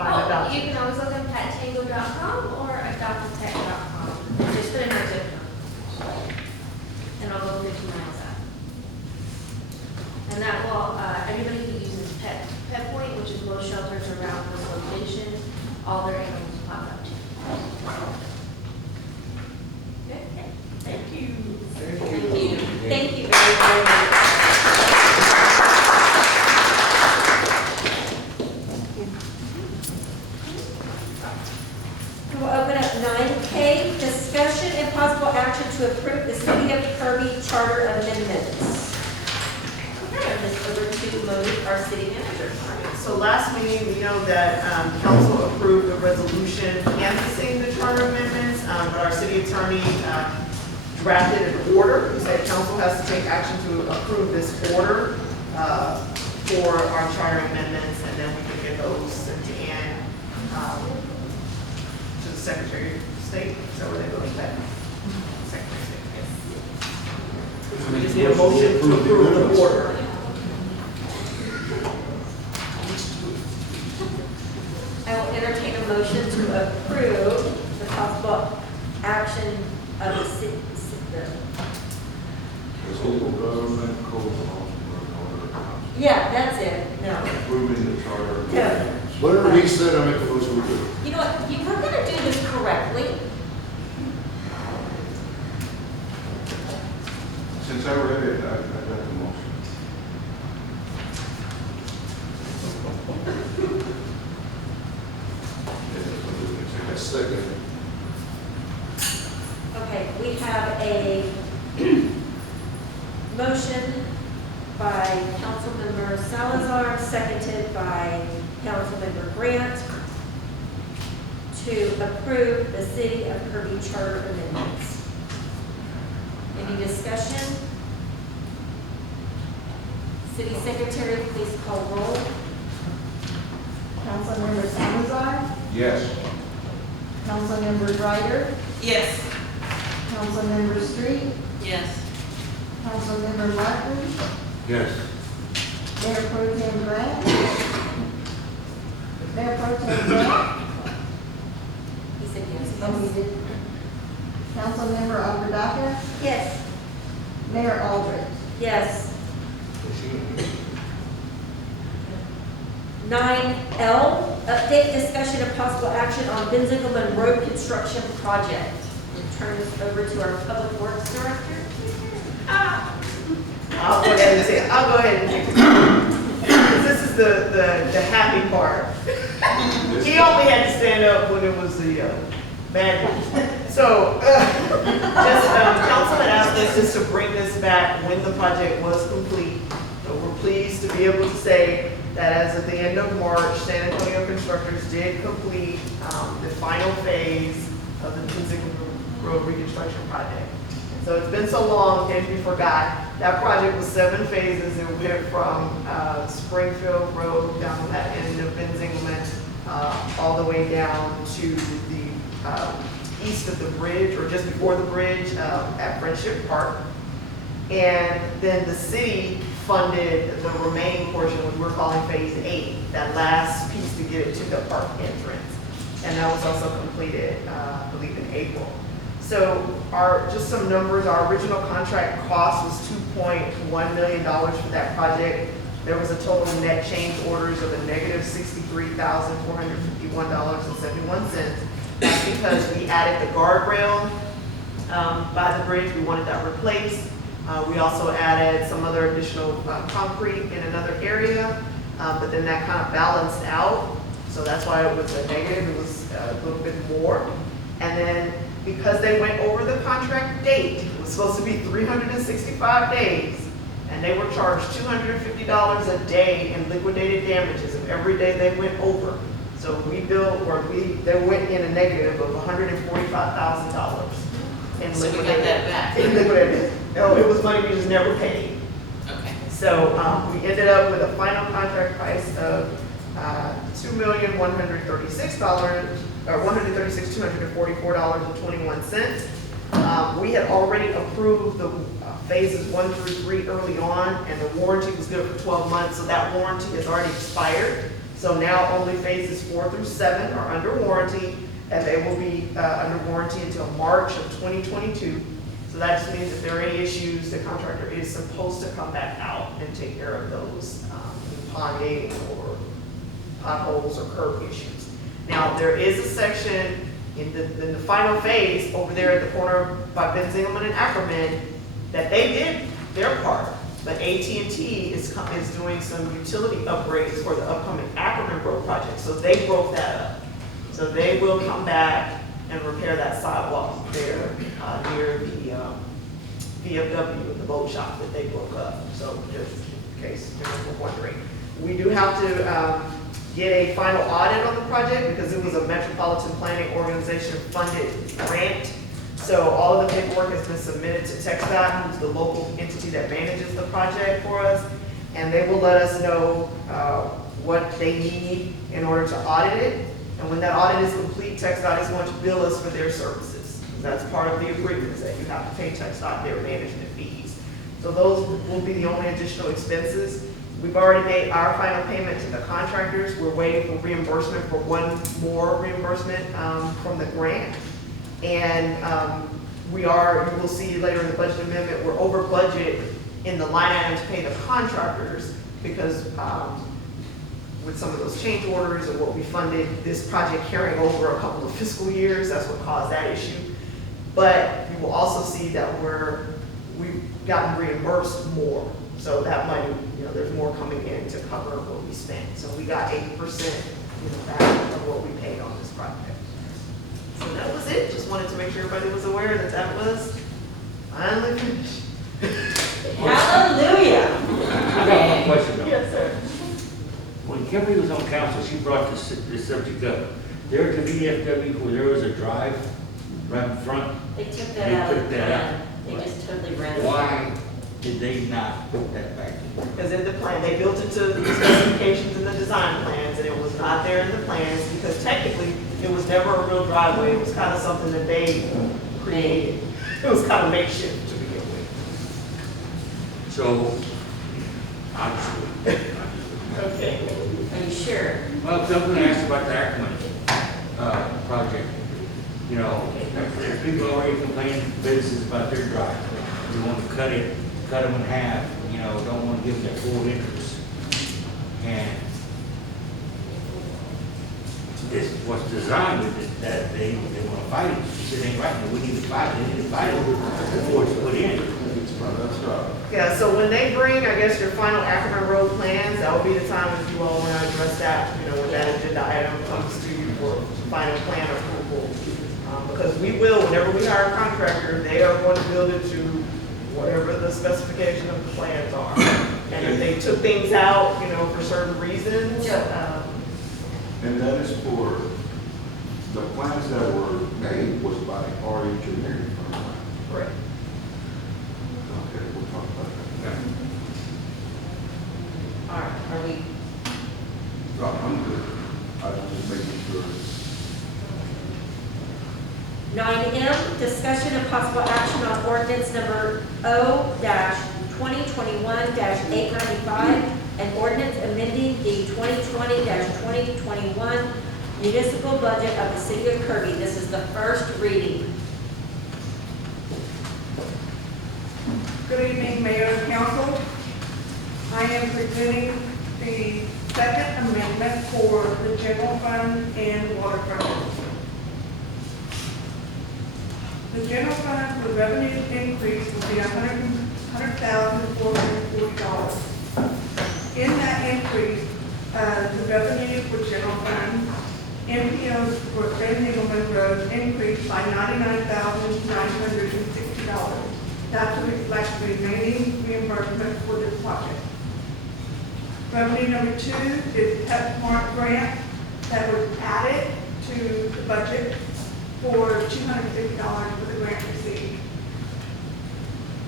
final adoption? You can always look up pettango.com or adoptatech.com. Just put in our zip code. And it'll go 50 miles out. And that will, everybody who uses Pet Point, which is most shelters around this location, all their animals pop up too. Okay. Thank you. Thank you. Thank you very, very much. We'll open up 9K, discussion and possible action to approve the City of Kirby Charter Amendments. Okay, this over to Monique, our city manager. So last meeting, we know that council approved a resolution canvassing the charter amendments, but our city attorney drafted an order. He said council has to take action to approve this order for our charter amendments, and then we can get those sent to Ann, to the Secretary of State. Is that where they go with that? Secretary of State, yes. So we just need a motion to approve the order. I will entertain a motion to approve the possible action of the city. Local government code of Yeah, that's it, no. approving the charter. Yeah. Whatever he said, I make the motion to do. You know what, you were gonna do this correctly. Since I read it, I got the motion. Yeah, second. Okay, we have a motion by Councilmember Salazar, seconded by Councilmember Grant, to approve the City of Kirby Charter Amendments. Any discussion? City Secretary, please call roll. Councilmember Salazar, Yes. Councilmember Ryder, Yes. Councilmember Street, Yes. Councilmember Martin, Yes. Mayor Pro Tem Grant, Mayor Pro Tem Grant, He said yes. oh, he did. Councilmember Abradaka, Yes. Mayor Aldrich. Yes. 9L, update discussion of possible action on Benzingelman Road construction project. And turn this over to our Public Works Director. I'll go ahead and say, I'll go ahead and take it. This is the happy part. He only had to stand up when it was the bad news. So, council had asked us just to bring this back when the project was complete. So we're pleased to be able to say that as of the end of March, San Antonio constructors did complete the final phase of the Benzingelman Road reconstruction project. So it's been so long, in case we forgot, that project was 7 phases. It went from Springfield Road down to that end of Benzingelman, all the way down to the east of the bridge, or just before the bridge at Friendship Park. And then the city funded the remaining portion, which we're calling phase 8, that last piece to get it to the park entrance. And that was also completed, I believe, in April. So just some numbers, our original contract cost was $2.1 million for that project. There was a total net change orders of a negative $63,451.71. That's because we added the guardrail by the bridge. We wanted that replaced. We also added some other additional concrete in another area, but then that kind of balanced out. So that's why it was a negative. It was a little bit more. And then because they went over the contract date, it was supposed to be 365 days, and they were charged $250 a day in liquidated damages of every day they went over. So they went in a negative of $145,000 in So we got that back. In liquidated. No, it was money we just never paid. Okay. So we ended up with a final contract price of $2,136,244.21. We had already approved the phases 1 through 3 early on, and the warranty was good for 12 months, so that warranty has already expired. So now only phases 4 through 7 are under warranty, and they will be under warranty until March of 2022. So that just means if there are any issues, the contractor is supposed to come back out and take care of those ponding or potholes or curb issues. Now, there is a section in the final phase over there at the corner by Ben Zingelman and Ackerman that they did their part, but AT&T is doing some utility upgrades for the upcoming Ackerman Road project, so they broke that up. So they will come back and repair that sidewalk there near the VFW, the boat shop that they broke up. So just in case you're wondering, we do have to get a final audit on the project because it was a Metropolitan Planning Organization funded grant. So all of the paperwork has been submitted to TxDOT, who's the local entity that manages the project for us, and they will let us know what they need in order to audit it. And when that audit is complete, TxDOT is going to bill us for their services. That's part of the agreement, is that you have to pay TxDOT their management fees. So those will be the only additional expenses. We've already made our final payment to the contractors. We're waiting for reimbursement for one more reimbursement from the grant. And you will see later in the budget amendment, we're over budget in the line item to pay the contractors because with some of those change orders and what we funded this project carrying over a couple of fiscal years, that's what caused that issue. But you will also see that we've gotten reimbursed more. So that money, there's more coming in to cover what we spent. So we got 80% back of what we paid on this project. So that was it. Just wanted to make sure everybody was aware that that was finally finished. Hallelujah. I got one question though. Yes, sir. When Kirby was on council, she brought this subject up. There at the VFW, where there was a drive right in front, They took They that out of took the that plan. They just totally ran it. why did they not put that back in? Because in the plan, they built it to the specifications in the design plans, and it was not there in the plans because technically it was never a real driveway. It was kind of something that they created. It was kind of makeshift to begin with. So, obviously, Okay. Are you sure? well, I'm going to ask about the Ackerman project. There's people already complaining, businesses about their drive. We want to cut them in half, don't want to give them that full interest. And this was designed with it, that they want to fight it. She said, ain't right, we need to fight it, before it's put in. That's right. Yeah, so when they bring, I guess, your final Ackerman Road plans, that will be the time if you all want to address that, when that agenda item comes to you for final plan approval. Because we will, whenever we hire a contractor, they are going to build it to whatever the specification of the plans are. And if they took things out, for certain reasons, And that is for, the plans that were made was by our engineering firm. correct. Okay, we'll talk about that. All right, are we, No, I'm good. I was just making sure. 9M, discussion and possible action on ordinance number O-2021-895, an ordinance amending the 2020-2021 municipal budget of the city of Kirby. This is the first reading. Good evening, Mayor and Council. I am presenting the second amendment for the general fund and waterfront. The general fund, the revenue increase will be $100,440. In that increase, the revenue for general fund, MPOs for Ben Engelman Road increased by $99,960. That will reflect the remaining reimbursement for this project. Revenue number 2 is PetSmart grant that was added to the budget for $250 for the grant received.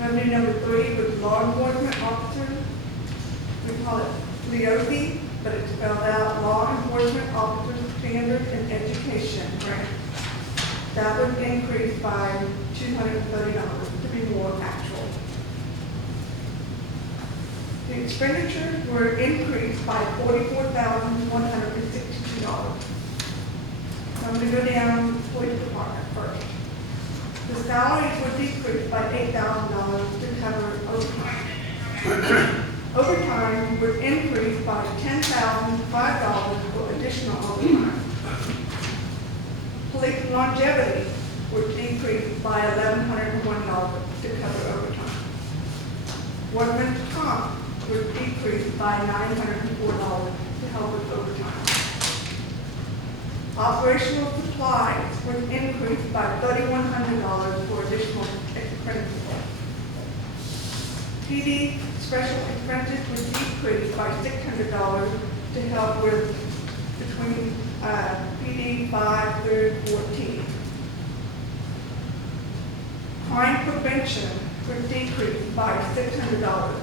Revenue number 3 was law enforcement officer. We call it LEOSI, but it's spelled out Law Enforcement Officer Standards and Education grant. That was increased by $230 to be more actual. The The expenditures were increased by $44,162. I'm going to go down to the police department first. The salaries were decreased by $8,000 to cover overtime. Overtime was increased by $10,005 for additional overtime. Police longevity was decreased by $1,101 to cover overtime. Workman's comp was decreased by $904 to help with overtime. Operational supplies was increased by $3,100 for additional expenses. PD special expenses was decreased by $600 to help with between PD 5 through 14. Crime prevention was decreased by $600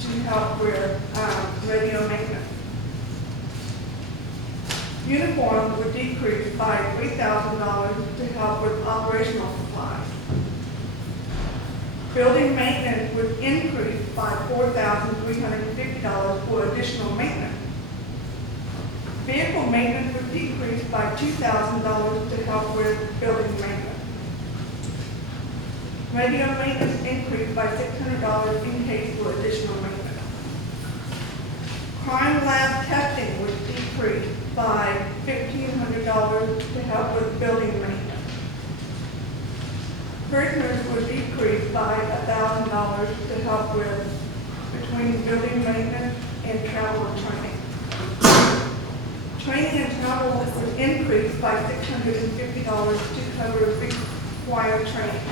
to help with radio maintenance. Uniforms were decreased by $3,000 to help with operational supplies. Building maintenance was increased by $4,350 for additional maintenance. Vehicle maintenance was decreased by $2,000 to help with building maintenance. Radio maintenance increased by $600 in case for additional maintenance. Crime lab testing was decreased by $1,500 to help with building maintenance. Prisoners were decreased by $1,000 to help with between building maintenance and travel and training. Training and travel was increased by $650 to cover required training.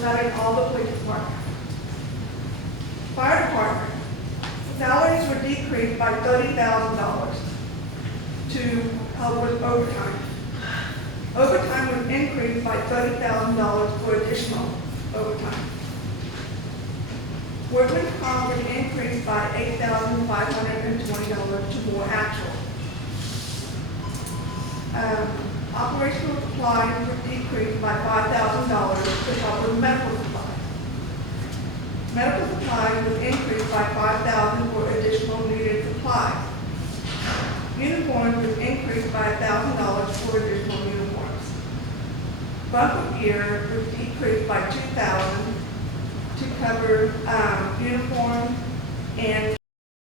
That is all the police department. Fire department. Salaries were decreased by $30,000 to help with overtime. Overtime was increased by $30,000 for additional overtime. Workman's comp was increased by $8,520 to more actual. Operational supplies were decreased by $5,000 to help with medical supplies. Medical supplies was increased by $5,000 for additional needed supplies. Uniforms was increased by $1,000 for additional uniforms. Bumper gear was decreased by $2,000 to cover uniforms and